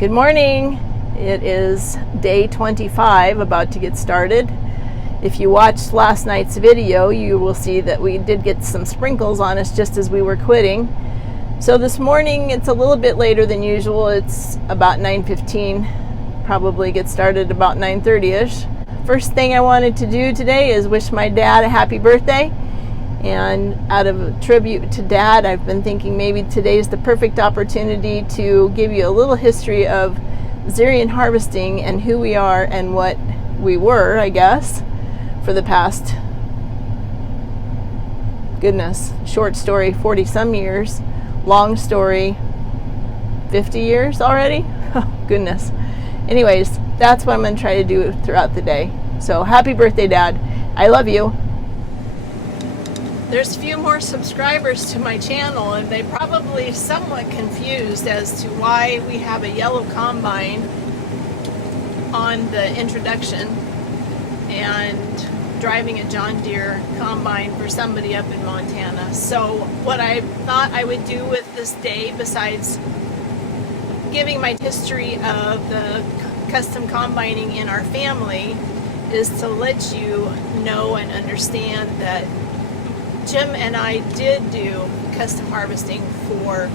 Good morning. It is day 25, about to get started. If you watched last night's video, you will see that we did get some sprinkles on us just as we were quitting. So this morning it's a little bit later than usual. It's about 9:15. Probably get started about 9:30ish. First thing I wanted to do today is wish my dad a happy birthday. And out of a tribute to Dad, I've been thinking maybe today's the perfect opportunity to give you a little history of Zeorian harvesting and who we are and what we were, I guess, for the past, goodness, short story, 40 some years, long story, 50 years already? Oh, goodness. Anyways, that's what I'm going to try to do throughout the day. So happy birthday, Dad. I love you. There's a few more subscribers to my channel, and they're probably somewhat confused as to why we have a yellow combine on the introduction and driving a John Deere combine for somebody up in Montana. So what I thought I would do with this day, besides giving my history of the custom combining in our family, is to let you know and understand that Jim and I did do custom harvesting for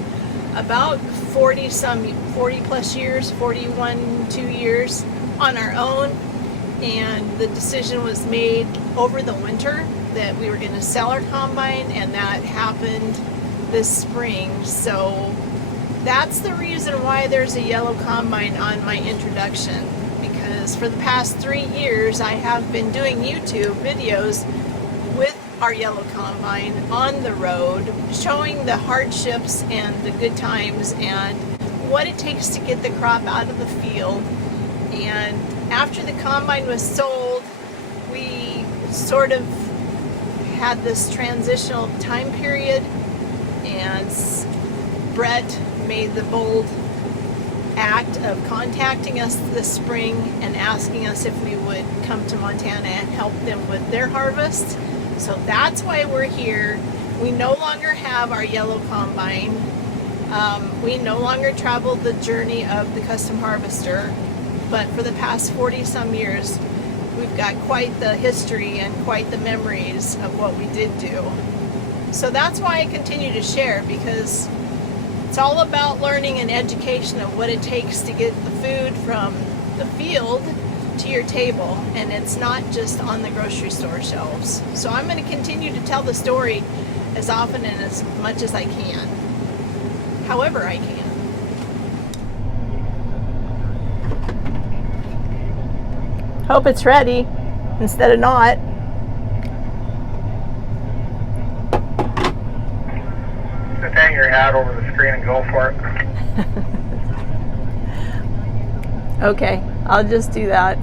about 40 plus years, 2 years on our own, and the decision was made over the winter that we were going to sell our combine, and that happened this spring. So that's the reason why there's a yellow combine on my introduction, because for the past 3 years I have been doing YouTube videos with our yellow combine on the road, showing the hardships and the good times and what it takes to get the crop out of the field. And after the combine was sold, we sort of had this transitional time period, and Bret made the bold act of contacting us this spring and asking us if we would come to Montana and help them with their harvest. So that's why we're here. We no longer have our yellow combine. We no longer traveled the journey of the custom harvester, but for the past 40 some years, we've got quite the history and quite the memories of what we did do. So that's why I continue to share, because it's all about learning and education of what it takes to get the food from the field to your table, and it's not just on the grocery store shelves. So I'm going to continue to tell the story as often and as much as I can, however I can. Hope it's ready instead of not. Just hang your hat over the screen and go for it. Okay, I'll just do that.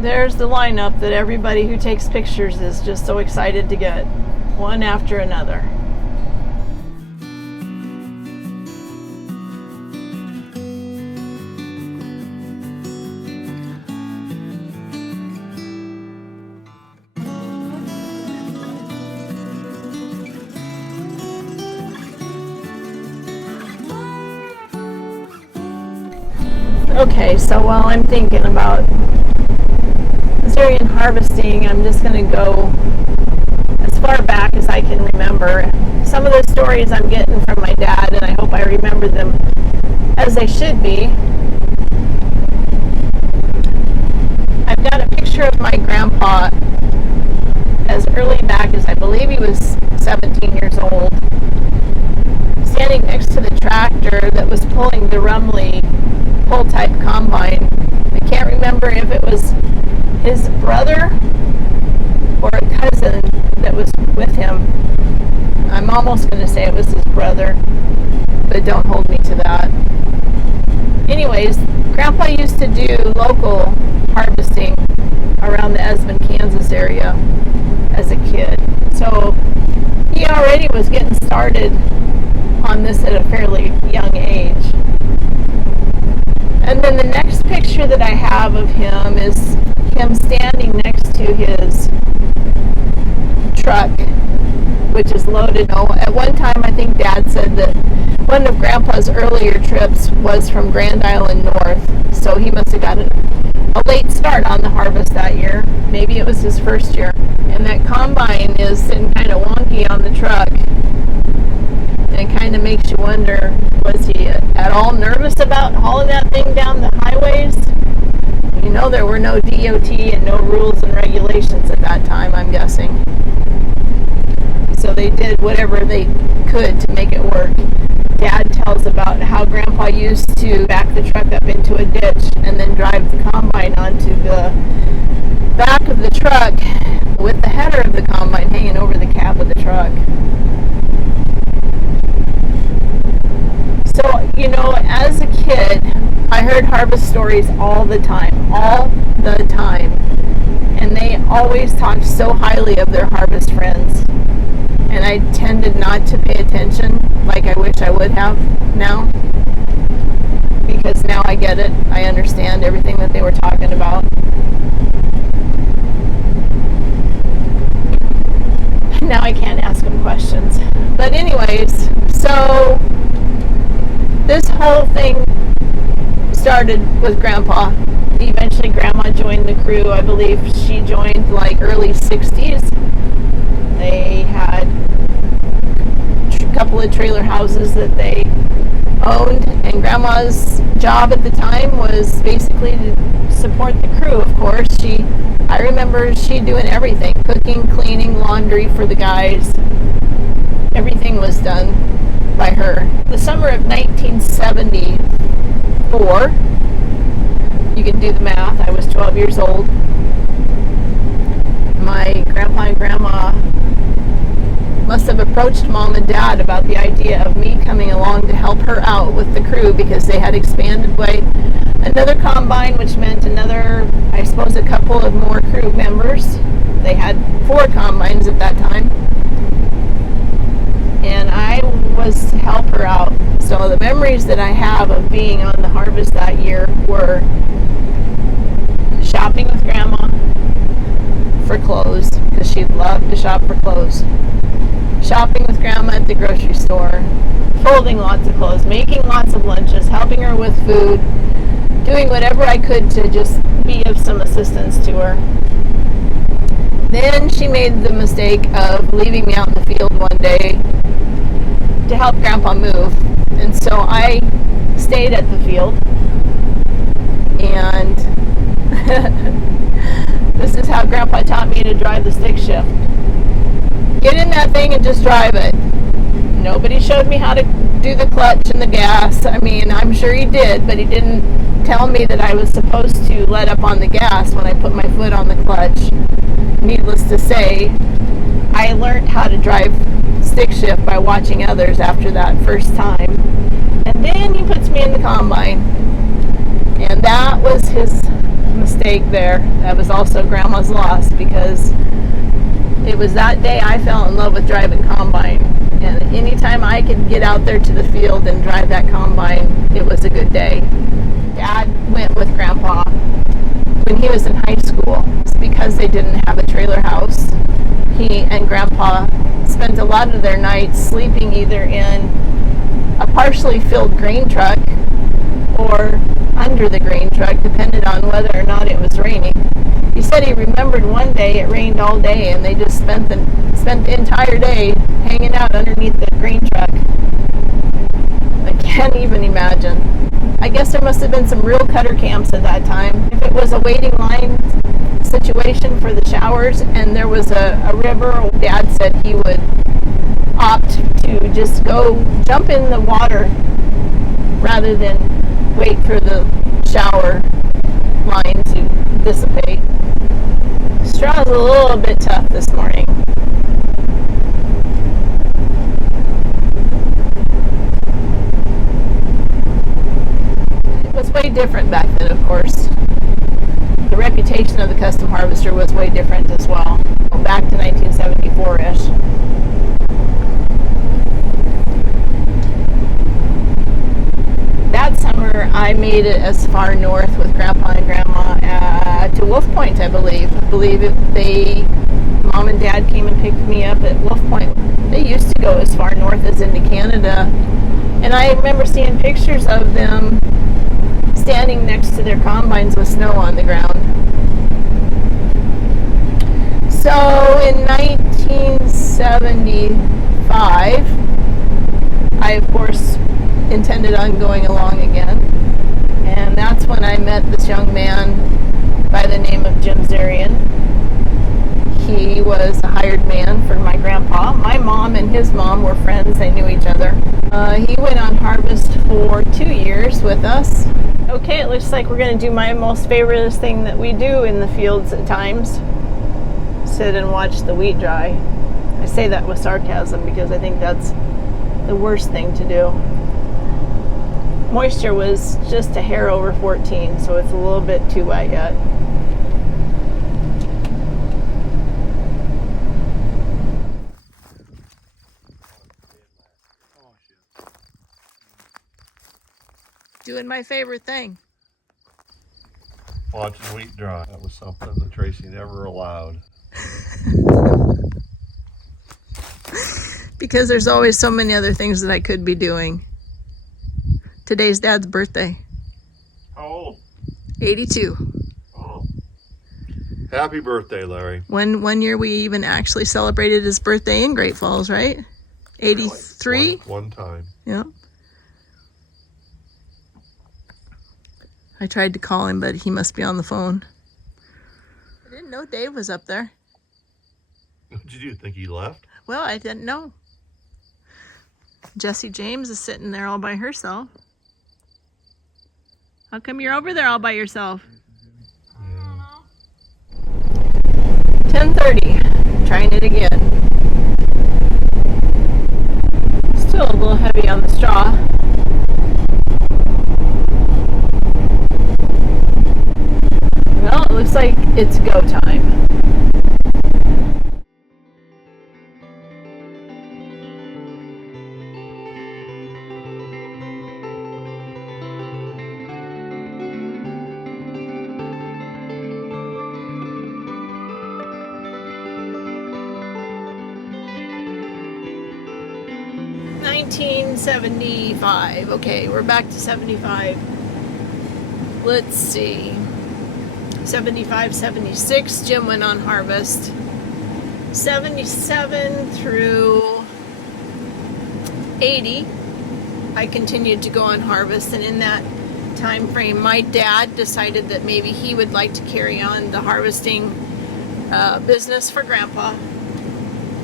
There's the lineup that everybody who takes pictures is just so excited to get, one after another. Okay, so while I'm thinking about Zeorian harvesting, I'm just going to go as far back as I can remember. Some of the stories I'm getting from my dad, and I hope I remember them as they should be. I've got a picture of my grandpa as early back as I believe he was 17 years old, standing next to the tractor that was pulling the Rumley pull-type combine. I can't remember if it was his brother or a cousin that was with him. I'm almost going to say it was his brother, but don't hold me to that. Anyways, Grandpa used to do local harvesting around the Esmond, Kansas area as a kid. So he already was getting started on this at a fairly young age. And then the next picture that I have of him is him standing next to his truck, which is loaded. At one time, I think Dad said that one of Grandpa's earlier trips was from Grand Island North, so he must have got a late start on the harvest that year. Maybe it was his first year. And that combine is sitting kind of wonky on the truck, and it kind of makes you wonder, was he at all nervous about hauling that thing down the highways? You know, there were no DOT and no rules and regulations at that time, I'm guessing. So they did whatever they could to make it work. Dad tells about how Grandpa used to back the truck up into a ditch and then drive the combine onto the back of the truck with the header of the combine hanging over the cab of the truck. So, you know, as a kid, I heard harvest stories all the time. And they always talked so highly of their harvest friends. And I tended not to pay attention like I wish I would have now. Because now I get it. I understand everything that they were talking about. Now I can't ask them questions. But anyways, so this whole thing started with Grandpa. Eventually Grandma joined the crew. I believe she joined like early 60s. They had a couple of trailer houses that they owned, and Grandma's job at the time was basically to support the crew, of course. I remember she doing everything, cooking, cleaning, laundry for the guys. Everything was done by her. The summer of 1974, you can do the math, I was 12 years old. My Grandpa and Grandma must have approached Mom and Dad about the idea of me coming along to help her out with the crew, because they had expanded by another combine, which meant another, I suppose, a couple of more crew members. They had 4 combines at that time. And I was to help her out. So the memories that I have of being on the harvest that year were shopping with Grandma for clothes, because she loved to shop for clothes. Shopping with Grandma at the grocery store, folding lots of clothes, making lots of lunches, helping her with food, doing whatever I could to just be of some assistance to her. Then she made the mistake of leaving me out in the field one day to help Grandpa move. And so I stayed at the field, and this is how Grandpa taught me to drive the stick shift. Get in that thing and just drive it. Nobody showed me how to do the clutch and the gas. I mean, I'm sure he did, but he didn't tell me that I was supposed to let up on the gas when I put my foot on the clutch. Needless to say, I learned how to drive stick shift by watching others after that first time. And then he puts me in the combine. And that was his mistake there. That was also Grandma's loss, because it was that day I fell in love with driving combine. And anytime I could get out there to the field and drive that combine, it was a good day. Dad went with Grandpa when he was in high school. It's because they didn't have a trailer house. He and Grandpa spent a lot of their nights sleeping either in a partially filled grain truck or under the grain truck, depending on whether or not it was raining. He said he remembered one day it rained all day, and they just spent the entire day hanging out underneath the grain truck. I can't even imagine. I guess there must have been some real cutter camps at that time. If it was a waiting line situation for the showers and there was a river, Dad said he would opt to just go jump in the water rather than wait for the shower line to dissipate. Straw's a little bit tough this morning. It was way different back then, of course. The reputation of the custom harvester was way different as well, back to 1974-ish. that summer, I made it as far north with Grandpa and Grandma to Wolf Point, I believe. Mom and Dad came and picked me up at Wolf Point. They used to go as far north as into Canada. And I remember seeing pictures of them standing next to their combines with snow on the ground. So in 1975, I of course intended on going along again. And that's when I met this young man by the name of Jim Zeorian. He was a hired man for my grandpa. My mom and his mom were friends. They knew each other. He went on harvest for 2 years with us. Okay, it looks like we're going to do my most favorite thing that we do in the fields at times. Sit and watch the wheat dry. I say that with sarcasm because I think that's the worst thing to do. Moisture was just a hair over 14, so it's a little bit too wet yet. Doing my favorite thing. Watching wheat dry. That was something that Tracy never allowed. Because there's always so many other things that I could be doing. Today's Dad's birthday. How old? 82. Oh. Happy birthday, Larry. One year we even actually celebrated his birthday in Great Falls, right? 83? One time. Yeah. I tried to call him, but he must be on the phone. I didn't know Dave was up there. What did you do? Think he left? Well, I didn't know. Jessie James is sitting there all by herself. How come you're over there all by yourself? Yeah. 10:30. Trying it again. Still a little heavy on the straw. Well, it looks like it's go time. $19.75. Okay, we're back to 75. Let's see. 75, 76, Jim went on harvest. 77 through 80, I continued to go on harvest, and in that time frame, my dad decided that maybe he would like to carry on the harvesting business for Grandpa.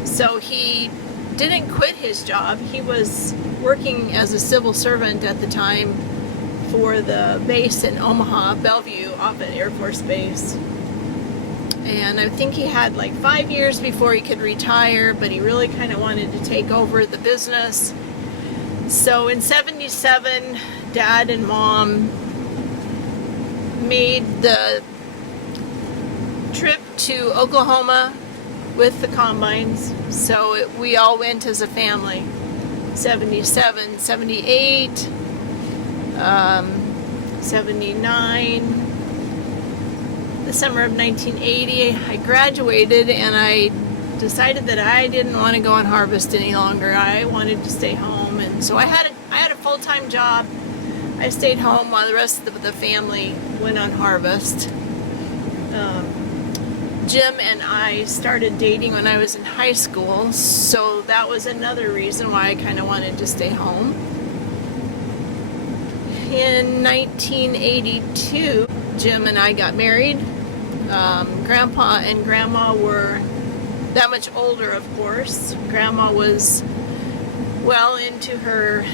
So he didn't quit his job. He was working as a civil servant at the time for the base in Omaha, Bellevue, Oughta Air Force Base. And I think he had like 5 years before he could retire, but he really kind of wanted to take over the business. So in 77, Dad and Mom made the trip to Oklahoma with the combines. So we all went as a family. 77, 78, 79, the summer of 1980, I graduated and I decided that I didn't want to go on harvest any longer. I wanted to stay home, and so I had a full-time job. I stayed home while the rest of the family went on harvest. Jim and I started dating when I was in high school, so that was another reason why I kind of wanted to stay home. In 1982, Jim and I got married. Grandpa and Grandma were that much older, of course. Grandma was well into her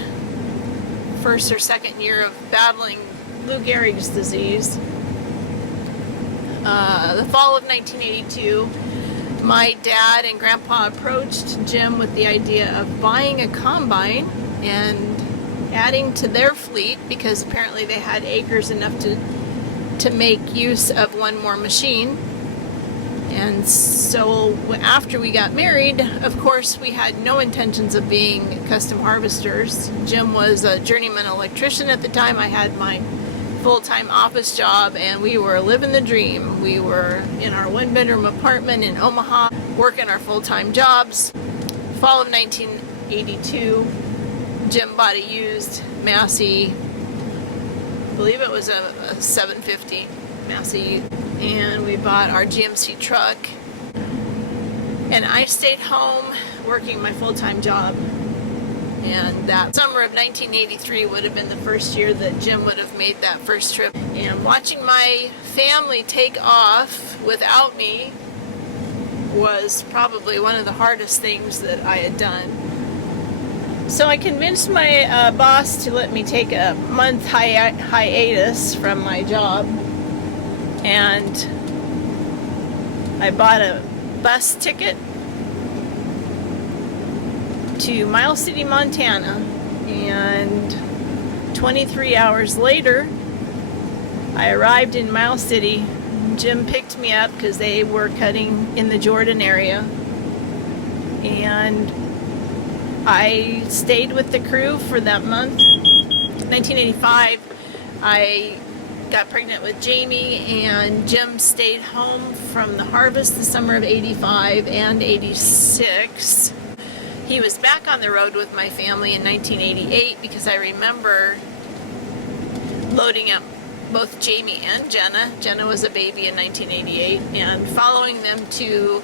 first or second year of battling Lou Gehrig's disease. The fall of 1982, my dad and Grandpa approached Jim with the idea of buying a combine and adding to their fleet, because apparently they had acres enough to make use of one more machine. And so after we got married, of course, we had no intentions of being custom harvesters. Jim was a journeyman electrician at the time. I had my full-time office job, and we were living the dream. We were in our one-bedroom apartment in Omaha, working our full-time jobs. Fall of 1982, Jim bought a used Massey, I believe it was a 750 Massey, and we bought our GMC truck, and I stayed home working my full-time job. And that summer of 1983 would have been the first year that Jim would have made that first trip. And watching my family take off without me was probably one of the hardest things that I had done. So I convinced my boss to let me take a month hiatus from my job. And I bought a bus ticket to Miles City, Montana, and 23 hours later I arrived in Miles City. Jim picked me up because they were cutting in the Jordan area, and I stayed with the crew for that month. 1985 I got pregnant with Jamie, and Jim stayed home from the harvest the summer of 85 and 86. He was back on the road with my family in 1988 because I remember loading up both Jamie and Jenna. Jenna was a baby in 1988, and following them to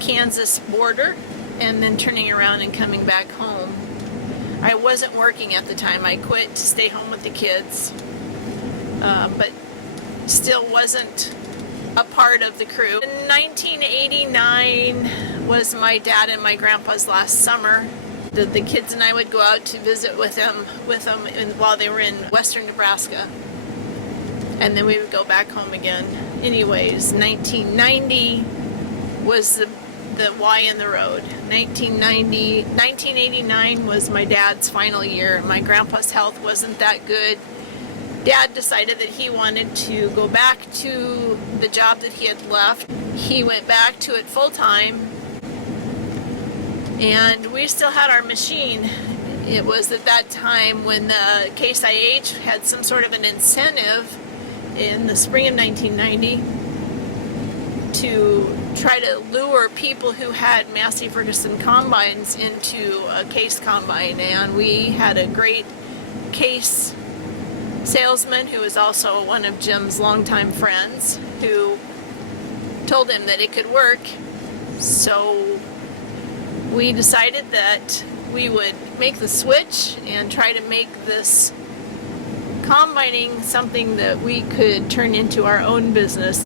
Kansas border and then turning around and coming back home. I wasn't working at the time. I quit to stay home with the kids, but still wasn't a part of the crew. In 1989 was my dad and my grandpa's last summer. The kids and I would go out to visit with them while they were in western Nebraska, and then we would go back home again. Anyways, 1990 was the Y in the road. 1989 was my dad's final year. My grandpa's health wasn't that good. Dad decided that he wanted to go back to the job that he had left. He went back to it full time, and we still had our machine. It was at that time when the Case IH had some sort of an incentive in the spring of 1990 to try to lure people who had Massey Ferguson combines into a Case combine, and we had a great Case salesman who was also one of Jim's longtime friends who told him that it could work. So we decided that we would make the switch and try to make this combining something that we could turn into our own business.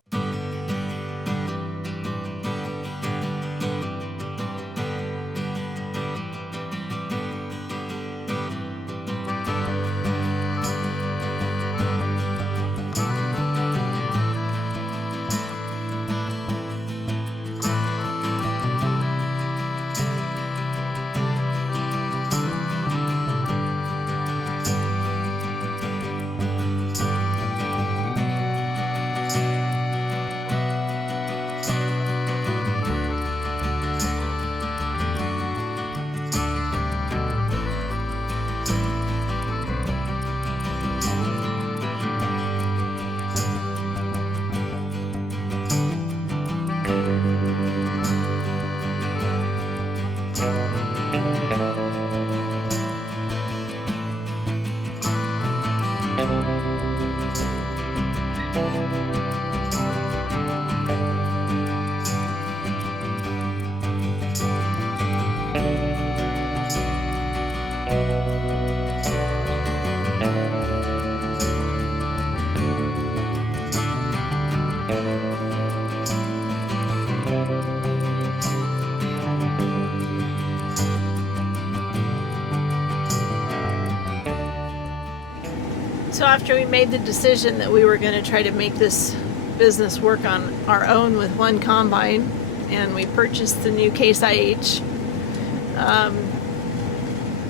So after we made the decision that we were going to try to make this business work on our own with one combine, and we purchased the new Case IH,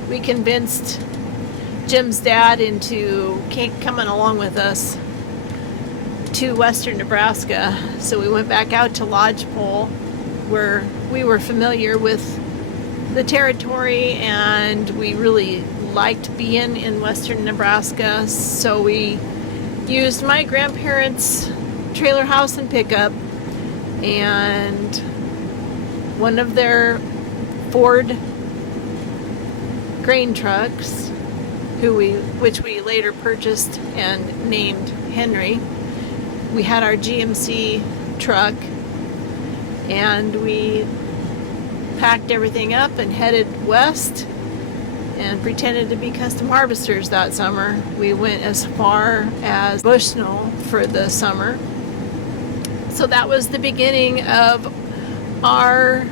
we convinced Jim's dad into coming along with us to western Nebraska. So we went back out to Lodgepole, where we were familiar with the territory and we really liked being in western Nebraska. So we used my grandparents' trailer house and pickup and one of their Ford grain trucks, which we later purchased and named Henry. We had our GMC truck and we packed everything up and headed west and pretended to be custom harvesters that summer. We went as far as Bushnell for the summer. So that was the beginning of our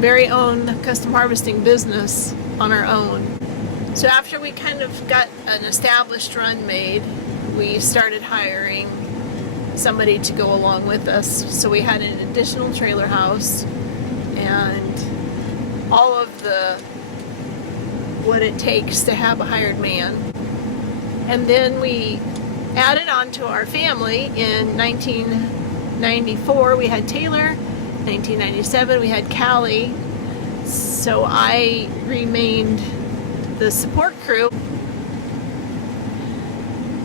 very own custom harvesting business on our own. So after we kind of got an established run made, we started hiring somebody to go along with us. So we had an additional trailer house and all of what it takes to have a hired man. And then we added on to our family in 1994. We had Taylor. 1997 we had Callie. So I remained the support crew.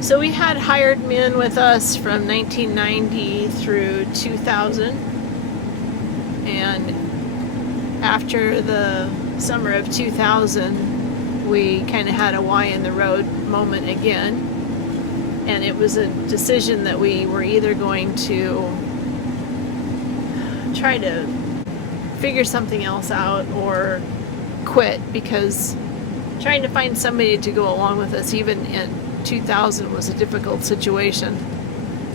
So we had hired men with us from 1990 through 2000, and after the summer of 2000 we kind of had a Y in the road moment again, and it was a decision that we were either going to try to figure something else out or quit, because trying to find somebody to go along with us even in 2000 was a difficult situation,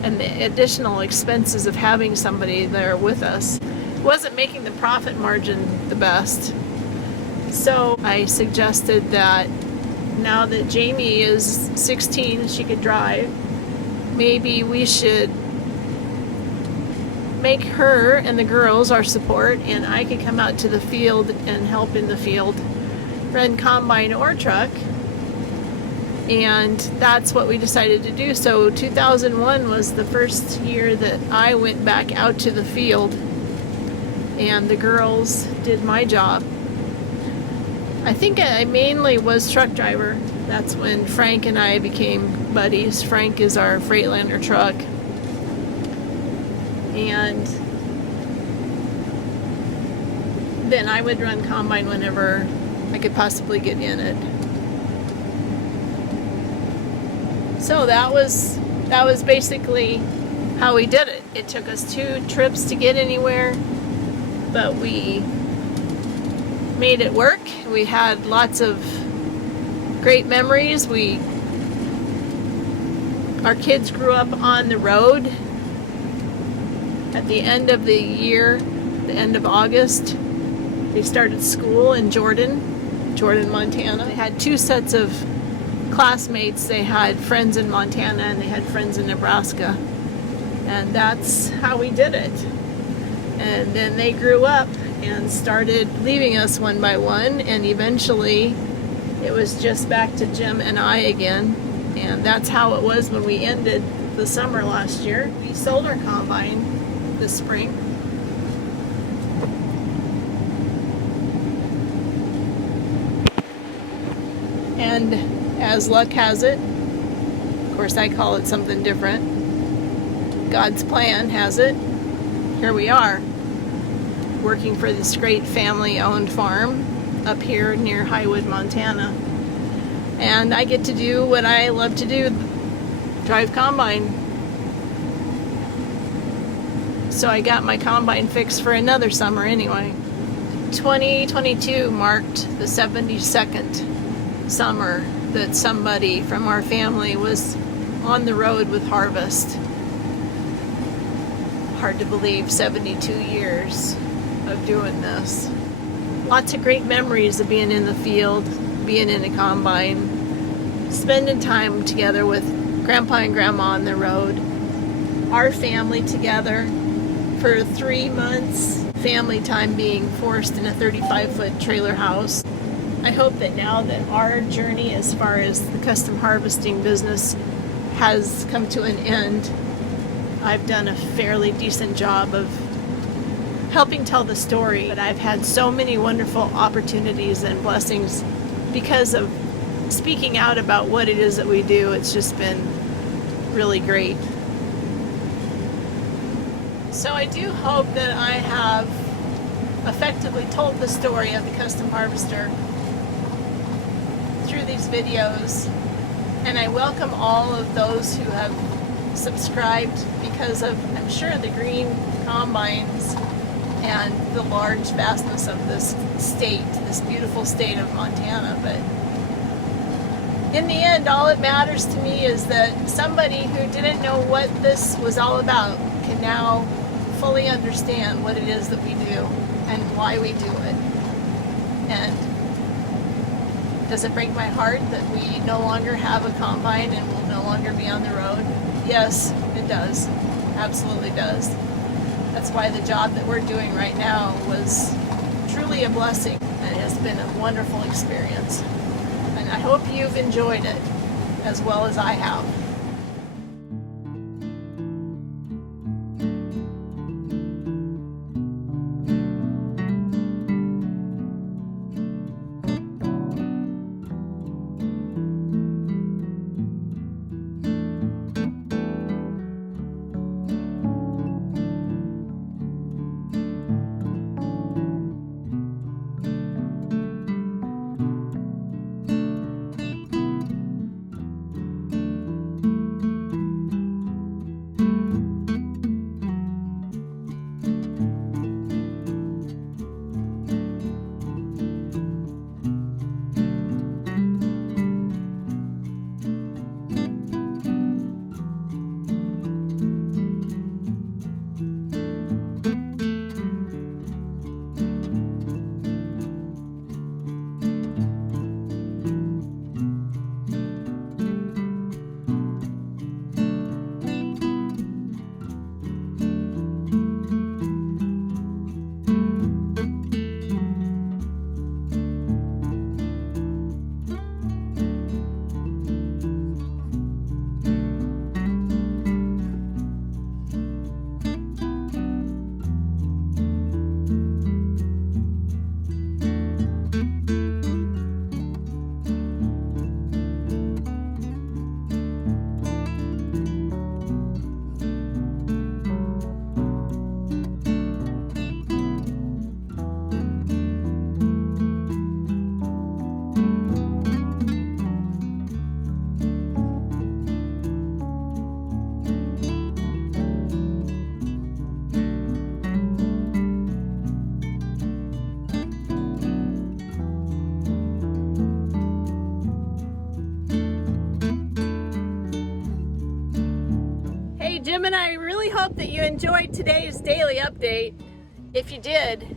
and the additional expenses of having somebody there with us wasn't making the profit margin the best. So I suggested that now that Jamie is 16 and she could drive, maybe we should make her and the girls our support, and I could come out to the field and help in the field, run combine or truck. And that's what we decided to do. So 2001 was the first year that I went back out to the field and the girls did my job. I think I mainly was truck driver. That's when Frank and I became buddies. Frank is our Freightliner truck. And then I would run combine whenever I could possibly get in it. So that was basically how we did it. It took us 2 trips to get anywhere, but we made it work. We had lots of great memories. Our kids grew up on the road. At the end of the year, the end of August, they started school in Jordan, Montana. They had 2 sets of classmates. They had friends in Montana and they had friends in Nebraska. And that's how we did it. And then they grew up and started leaving us one by one, and eventually it was just back to Jim and I again. And that's how it was when we ended the summer last year. We sold our combine this spring. And as luck has it, of course I call it something different, God's plan has it, here we are, working for this great family-owned farm up here near Highwood, Montana. And I get to do what I love to do, drive combine. So I got my combine fixed for another summer anyway. 2022 marked the 72nd summer that somebody from our family was on the road with harvest. Hard to believe, 72 years of doing this. Lots of great memories of being in the field, being in a combine, spending time together with Grandpa and Grandma on the road, our family together for 3 months, family time being forced in a 35-foot trailer house. I hope that now that our journey as far as the custom harvesting business has come to an end, I've done a fairly decent job of helping tell the story, but I've had so many wonderful opportunities and blessings because of speaking out about what it is that we do. It's just been really great. So I do hope that I have effectively told the story of the custom harvester through these videos, and I welcome all of those who have subscribed because of, I'm sure, the green combines and the large vastness of this state, this beautiful state of Montana. But in the end, all that matters to me is that somebody who didn't know what this was all about can now fully understand what it is that we do and why we do it. And does it break my heart that we no longer have a combine and will no longer be on the road? Yes, it does. Absolutely does. That's why the job that we're doing right now was truly a blessing, and it has been a wonderful experience. And I hope you've enjoyed it as well as I have. Jim and I really hope that you enjoyed today's daily update. If you did,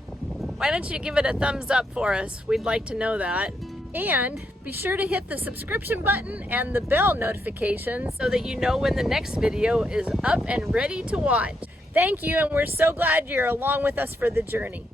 why don't you give it a thumbs up for us? We'd like to know that. And be sure to hit the subscription button and the bell notifications so that you know when the next video is up and ready to watch. Thank you, and we're so glad you're along with us for the journey.